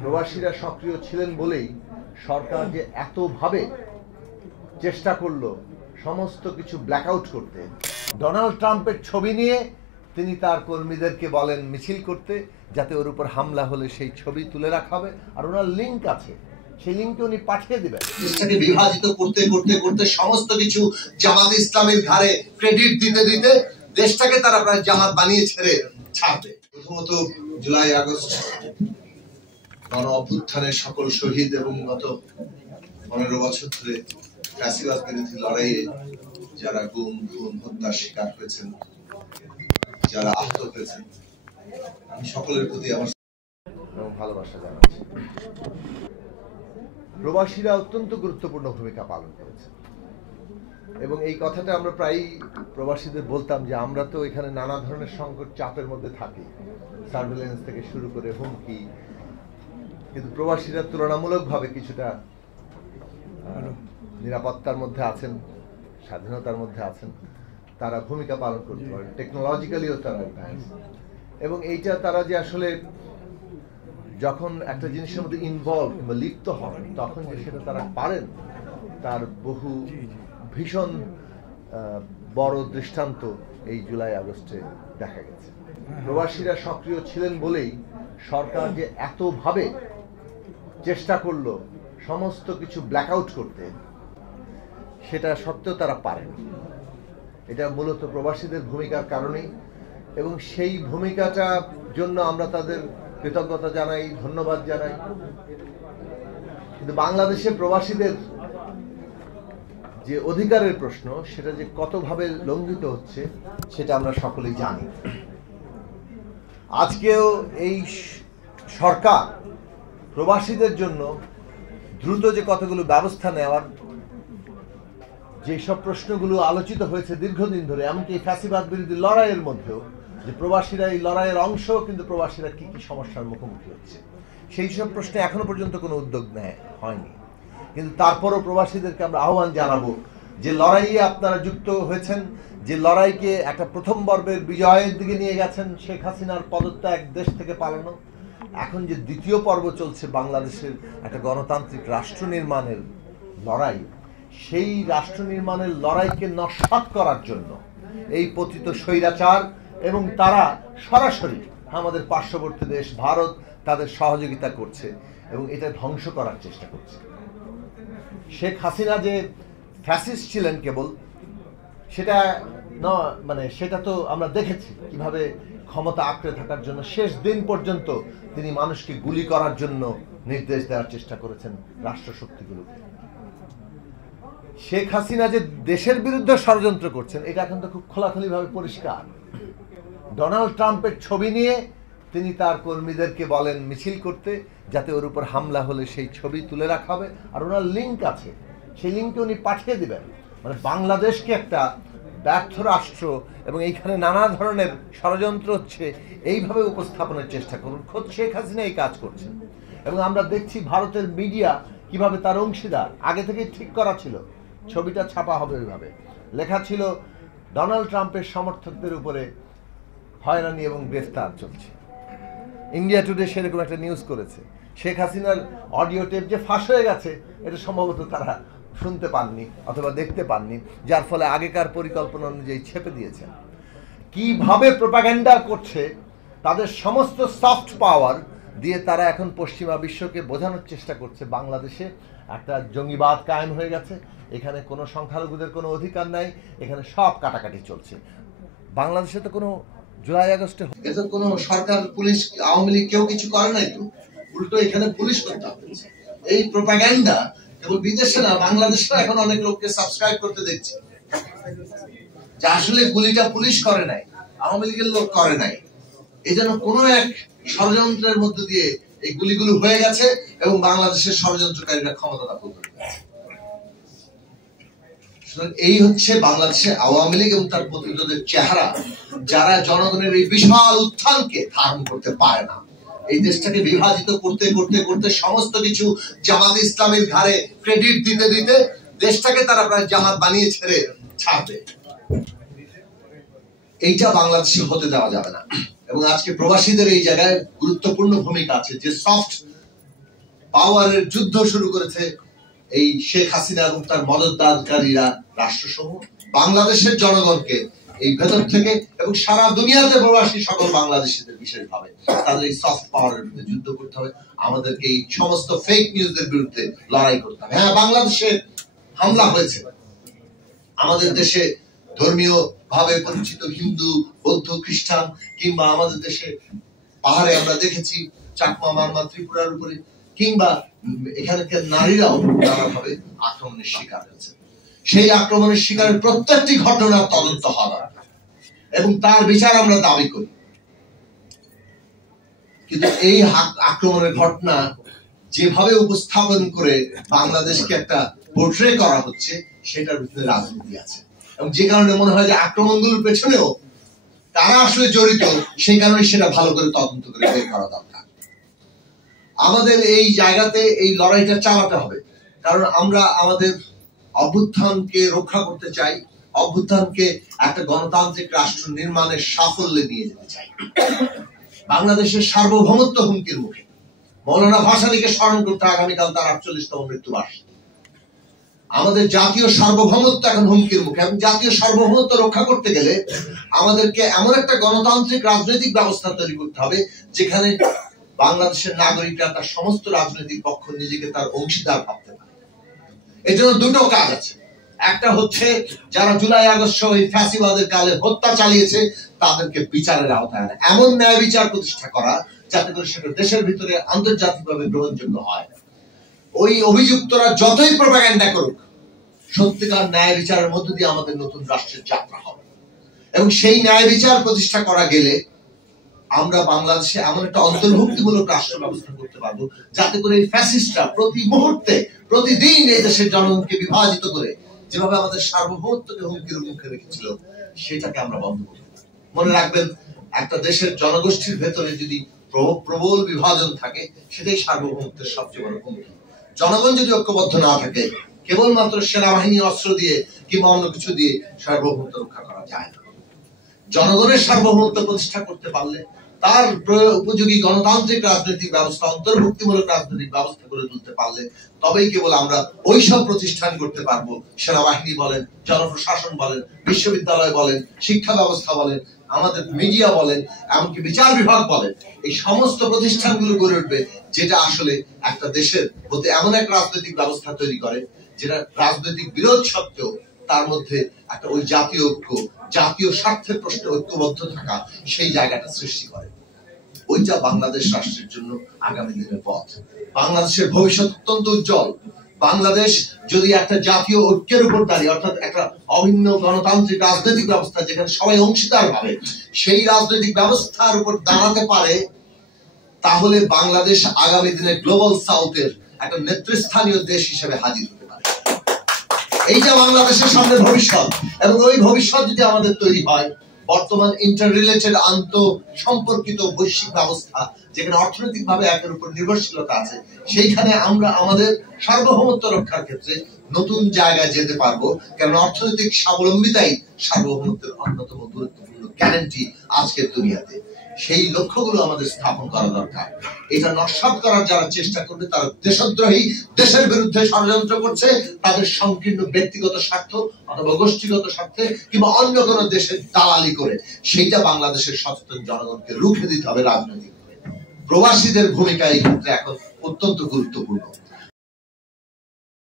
প্রবাসীরা সক্রিয় ছিলেন বলেই সরকার যে এতভাবে চেষ্টা করলো সমস্ত কিছু ব্ল্যাকআউট করতে। ডোনাল্ড ট্রাম্পের ছবি নিয়ে তিনি তার কর্মীদেরকে বলেন মিছিল করতে, যাতে ওর উপর হামলা হলে সেই ছবি তুলে রাখা হবে, আর ওনার লিঙ্ক আছে, সেই লিঙ্কে উনি পাঠিয়ে দিবেন। দেশটাকে বিভাজিত করতে করতে করতে সমস্ত কিছু জামাত ইসলামের ঘাড়ে ক্রেডিট দিতে দিতে দেশটাকে তারা প্রায় জামাত বানিয়ে ছেড়ে ছাড়বে। প্রথমত জুলাই আগস্ট গণ অভ্যুত্থানের সকল শহীদ এবং গত 15 বছর ধরে ফ্যাসিবাদ বিরোধী লড়াইয়ে যারা গুম খুন হত্যার শিকার হয়েছেন, যারা আহত হয়েছেন, আমি সকলের প্রতি আমার ভালোবাসা জানাচ্ছি। প্রবাসীরা অত্যন্ত গুরুত্বপূর্ণ ভূমিকা পালন করেছে এবং এই কথাটা আমরা প্রায়ই প্রবাসীদের বলতাম যে আমরা তো এখানে নানা ধরনের সংকট চাপের মধ্যে থাকি, সার্ভেলেন্স থেকে শুরু করে হুমকি, কিন্তু প্রবাসীরা তুলনামূলকভাবে কিছুটা নিরাপত্তার মধ্যে আছেন, স্বাধীনতার মধ্যে আছেন, তারা ভূমিকা পালন করতে পারেন, টেকনোলজিক্যালিও তারা অ্যাডভান্স। এবং এইটা তারা যে আসলে যখন একটা জিনিসের মধ্যে ইনভলভ কিংবা লিপ্ত হন তখন যে সেটা তারা পারেন, তার বহু ভীষণ বড় দৃষ্টান্ত এই জুলাই আগস্টে দেখা গেছে। প্রবাসীরা সক্রিয় ছিলেন বলেই সরকার যে এতভাবে চেষ্টা করলো সমস্ত কিছু ব্ল্যাকআউট করতে, সেটা সত্ত্বেও তারা পারেন। এটা মূলত প্রবাসীদের ভূমিকার কারণেই, এবং সেই ভূমিকাটার জন্য আমরা তাদের কৃতজ্ঞতা জানাই, ধন্যবাদ জানাই। কিন্তু বাংলাদেশে প্রবাসীদের যে অধিকারের প্রশ্ন, সেটা যে কতভাবে লঙ্ঘিত হচ্ছে সেটা আমরা সকলেই জানি। আজকেও এই সরকার প্রবাসীদের জন্য দ্রুত যে কতগুলো ব্যবস্থা নেওয়ার, যেসব প্রশ্নগুলো আলোচিত হয়েছে দীর্ঘদিন ধরে, এমনকি এই ফ্যাসিবাদ বিরোধী লড়াইয়ের মধ্যেও, যে প্রবাসীরা এই লড়াইয়ের অংশ, কিন্তু প্রবাসীরা কি কি সমস্যার মুখোমুখি হচ্ছে, সেই সব প্রশ্নে এখনো পর্যন্ত কোনো উদ্যোগ হয়নি। কিন্তু তারপরও প্রবাসীদেরকে আমরা আহ্বান জানাবো যে লড়াইয়ে আপনারা যুক্ত হয়েছেন, যে লড়াইকে একটা প্রথম পর্বের বিজয়ের দিকে নিয়ে গেছেন, শেখ হাসিনার পদত্যাগ, দেশ থেকে পালানো, এখন যে দ্বিতীয় পর্ব চলছে বাংলাদেশের একটা গণতান্ত্রিক রাষ্ট্র নির্মাণের লড়াই, সেই রাষ্ট্র নির্মাণের লড়াইকে নস্যাৎ করার জন্য এই পতিত স্বৈরাচার এবং তারা সরাসরি আমাদের পার্শ্ববর্তী দেশ ভারত তাদের সহযোগিতা করছে এবং এটা ধ্বংস করার চেষ্টা করছে। শেখ হাসিনা যে ফ্যাসিস্ট ছিলেন কেবল, সেটা সেটা তো আমরা দেখেছি কিভাবে ক্ষমতা আঁকড়ে থাকার জন্য শেষ দিন পর্যন্ত তিনি মানুষকে গুলি করার জন্য নির্দেশ দেওয়ার চেষ্টা করেছেন রাষ্ট্রশক্তিগুলোকে। শেখ হাসিনা যে দেশের বিরুদ্ধে ষড়যন্ত্র করছেন, এটা এখন তো খুব খোলাখুলিভাবে পরিষ্কার। ডোনাল্ড ট্রাম্পের ছবি নিয়ে তিনি তার কর্মীদেরকে বলেন মিছিল করতে, যাতে ওর উপর হামলা হলে সেই ছবি তুলে রাখা হবে, আর ওনার লিঙ্ক আছে, সেই লিঙ্কে উনি পাঠিয়ে দিবেন। মানে বাংলাদেশকে একটা ব্যর্থ রাষ্ট্র এবং এইখানে নানা ধরনের ষড়যন্ত্র হচ্ছে, এইভাবে উপস্থাপনের চেষ্টা করুন। খোদ শেখ হাসিনা এই কাজ করছেন এবং আমরা দেখছি ভারতের মিডিয়া কিভাবে তার অংশীদার। আগে থেকেই ঠিক করা ছিল ছবিটা ছাপা হবে, ওইভাবে লেখা ছিল ডোনাল্ড ট্রাম্পের সমর্থকদের উপরে হয়রানি এবং গ্রেফতার চলছে। ইন্ডিয়া টুডে সেরকম একটা নিউজ করেছে। শেখ হাসিনার অডিও টেপ যে ফাঁস হয়ে গেছে, এটা সম্ভবত তারা শুনতে পাননি অথবা দেখতে পাননি, যার ফলে আগেকার পরিকল্পনা অনুযায়ী ছেপে দিয়েছেন। কিভাবে প্রোপাগ্যান্ডা করছে, তাদের সমস্ত সফট পাওয়ার দিয়ে তারা এখন পশ্চিমা বিশ্বকে বোঝানোর চেষ্টা করছে বাংলাদেশে একটা জঙ্গিবাদ কায়েম হয়ে গেছে, এখানে কোনো সংখ্যালঘুদের কোনো অধিকার নাই, এখানে সব কাটাকাটি চলছে। বাংলাদেশে তো কোনো জুলাই আগস্টে এটা কোনো সরকার, পুলিশ, আওয়ামী লীগ কেউ কিছু করে নাই তো, উল্টো এখানে পুলিশ করতে হচ্ছে। এই প্রোপাগ্যান্ডা কেবল বিদেশে না, বাংলাদেশে এখন অনেক লোককে সাবস্ক্রাইব করতে দেখছি যে আসলে গুলিটা পুলিশ করে নাই, আওয়ামী লীগের লোক করে নাই। এই জন্য কোনো এক ষড়যন্ত্রের মধ্য দিয়ে এই গুলিগুলো হয়ে গেছে এবং বাংলাদেশের ষড়যন্ত্রকারীরা ক্ষমতা দখল করে। এই হচ্ছে বাংলাদেশের আওয়ামী লীগ এবং তার প্রতিনিধিদের চেহারা, যারা জনগণের এই বিশাল উত্থানকে ধারণ করতে পারে না। এই দেশটাকে বিভাজিত করতে করতে করতে সমস্ত কিছু জামাত ইসলামের ঘাড়ে ক্রেডিট দিতে দিতে দেশটাকে তারা প্রায় জামাত বানিয়ে ছেড়ে ছাড়বে। এইটা বাংলাদেশে হতে দেওয়া যাবে না। এবং আজকে প্রবাসীদের এই জায়গায় গুরুত্বপূর্ণ ভূমিকা আছে। যে সফট পাওয়ারের যুদ্ধ শুরু করেছে এই শেখ হাসিনা এবং তার মদতদানকারীরা রাষ্ট্রসমূহ বাংলাদেশের জনগণকে এই ভেতর থেকে এবং সারা দুনিয়াতে প্রবাসী সকল বাংলাদেশিদের বিশেষভাবে তাদের এই সফট পাওয়ারের বিরুদ্ধে যুদ্ধ করতে হবে। আমাদেরকে এই সমস্ত ফেক নিউজের বিরুদ্ধে লড়াই করতে হবে। হ্যাঁ, বাংলাদেশে হামলা হয়েছে, আমাদের দেশে ধর্মীয় ভাবে পরিচিত হিন্দু, বৌদ্ধ, খ্রিস্টান কিংবা আমাদের দেশে পাহাড়ে আমরা দেখেছি চাকমা, মারমা, ত্রিপুরার উপরে কিংবা এখানকার নারীরাও নানাভাবে আক্রমণের শিকার হয়েছে। সেই আক্রমণের শিকারের প্রত্যেকটি ঘটনার তদন্ত হওয়া এবং তার বিচার আমরা দাবি করি। কিন্তু এই আক্রমণের ঘটনা যেভাবে উপস্থাপন করে বাংলাদেশকে একটা পোর্ট্রে করা হচ্ছে, সেটার ভিতরে রাজনীতি আছে এবং যে কারণে মনে হয় যে আক্রমণগুলোর পেছনেও তারা আসলে জড়িত, সেই কারণে সেটা ভালো করে তদন্ত করে বের করা দরকার। আমাদের এই জায়গাতে এই লড়াইটা চালাতে হবে, কারণ আমরা আমাদের অভ্যুত্থানকে রক্ষা করতে চাই, অভ্যুত্থানকে একটা গণতান্ত্রিক রাষ্ট্র নির্মাণের সাফল্যে নিয়ে যেতে চাই। বাংলাদেশের সার্বভৌমত্ব হুমকির মুখে। মৌলানা ভাসানীকে স্মরণ করতে আগামীকাল তার 48তম মৃত্যুবার্ষিকী। আমাদের জাতীয় সার্বভৌমত্ব এখন হুমকির মুখে এবং জাতীয় সার্বভৌমত্ব রক্ষা করতে গেলে আমাদেরকে এমন একটা গণতান্ত্রিক রাজনৈতিক ব্যবস্থা তৈরি করতে হবে যেখানে বাংলাদেশের নাগরিকরা তার সমস্ত রাজনৈতিক পক্ষ নিজেকে তার অংশীদার ভাবতে পারে। এর জন্য দুটো কাজ আছে। একটা হচ্ছে যারা জুলাই আগস্ট সহ এই ফ্যাসিবাদের কালে হত্যা চালিয়েছে তাদেরকে বিচারের আওতায় আনা, এমন ন্যায় বিচার প্রতিষ্ঠা করা যাতে করে সেটা দেশের ভিতরে আন্তর্জাতিকভাবে গ্রহণযোগ্য হয়। ওই অভিযুক্তরা যতই প্রপাগান্ডা করুক, সত্যিকার ন্যায় বিচারের মধ্য দিয়ে আমাদের নতুন রাষ্ট্রের যাত্রা হবে এবং সেই ন্যায় বিচার প্রতিষ্ঠা করা গেলে আমরা বাংলাদেশে এমন একটা অন্তর্ভুক্তিমূলক রাষ্ট্র ব্যবস্থা করতে পারবো যাতে করে এই ফ্যাসিস্টরা প্রতি মুহূর্তে প্রতিদিন এই দেশের জনগণকে বিভাজিত করে যেভাবে আমাদের সার্বভৌমত্বকে হুমকির মুখে রেখেছিল সেটাকে আমরা বন্ধ করব। মনে রাখবেন, একটা দেশের জনগোষ্ঠীর ভেতরে যদি প্রবল বিভাজন থাকে সেটাই সার্বভৌমত্বের সবচেয়ে বড় হুমকি। জনগণ যদি ঐক্যবদ্ধ না থাকে, কেবলমাত্র সেনাবাহিনী অস্ত্র দিয়ে কিংবা অন্য কিছু দিয়ে সার্বভৌমত্ব রক্ষা করা যায় না। জনগণের সার্বভৌমত্ব প্রতিষ্ঠা করতে পারলে, তার উপযোগী গণতান্ত্রিক রাজনৈতিক ব্যবস্থা, অন্তর্ভুক্তিমূলক রাজনৈতিক ব্যবস্থা করে তুলতে পারলে তবেই কেবল আমরা ওইসব প্রতিষ্ঠান করতে পারবো, সেনাবাহিনী বলেন, জনপ্রশাসন বলেন, বিশ্ববিদ্যালয় বলেন, শিক্ষা ব্যবস্থা বলেন, আমাদের মিডিয়া বলেন, এমনকি বিচার বিভাগ বলেন, এই সমস্ত প্রতিষ্ঠানগুলো গড়ে উঠবে যেটা আসলে একটা দেশের মধ্যে এমন এক রাজনৈতিক ব্যবস্থা তৈরি করে যেটা রাজনৈতিক বিরোধ সত্ত্বেও তার মধ্যে একটা ওই জাতীয় ঐক্য, জাতীয় স্বার্থের প্রশ্নে ঐক্যবদ্ধ থাকা, সেই জায়গাটা সৃষ্টি করে। ওইটা বাংলাদেশ রাষ্ট্রের জন্য আগামী দিনের পথ। বাংলাদেশের ভবিষ্যৎ অত্যন্ত উজ্জ্বল। বাংলাদেশ যদি একটা জাতীয় ঐক্যের উপর দাঁড়িয়ে, অর্থাৎ একটা অভিন্ন গণতান্ত্রিক রাজনৈতিক ব্যবস্থা যেখানে সবাই অংশীদার ভাবে সেই রাজনৈতিক ব্যবস্থার উপর দাঁড়াতে পারে, তাহলে বাংলাদেশ আগামী দিনে গ্লোবাল সাউথের একটা নেতৃস্থানীয় দেশ হিসেবে হাজির হতে পারে। এইটা বাংলাদেশের সামনে ভবিষ্যৎ এবং ওই ভবিষ্যৎ যদি আমাদের তৈরি হয়, বর্তমান ইন্টার রিলেটেড আন্ত সম্পর্কিত বৈশ্বিক ব্যবস্থা যেখানে অর্থনৈতিক ভাবে একের উপর নির্ভরশীলতা আছে, সেইখানে আমরা আমাদের সার্বভৌমত্ব রক্ষার ক্ষেত্রে নতুন জায়গায় যেতে পারবো, কারণ অর্থনৈতিক স্বাবলম্বিতাই সার্বভৌমত্বের অন্যতম গুরুত্বপূর্ণ গ্যারান্টি আজকের দুনিয়াতে। সেই লক্ষ্যগুলো আমাদের স্থাপন করা দরকার। এটা নস্যাৎ করার যারা চেষ্টা করবে তারা দেশদ্রোহী, দেশের বিরুদ্ধে ষড়যন্ত্র করছে, তাদের সংকীর্ণ ব্যক্তিগত স্বার্থ অথবা গোষ্ঠীগত স্বার্থে কিংবা অন্য কোনো দেশের দালালি করে সেইটা বাংলাদেশের সচেতন জনগণকে রুখে দিতে হবে রাজনৈতিক। প্রবাসীদের ভূমিকা এই ক্ষেত্রে এখন অত্যন্ত গুরুত্বপূর্ণ।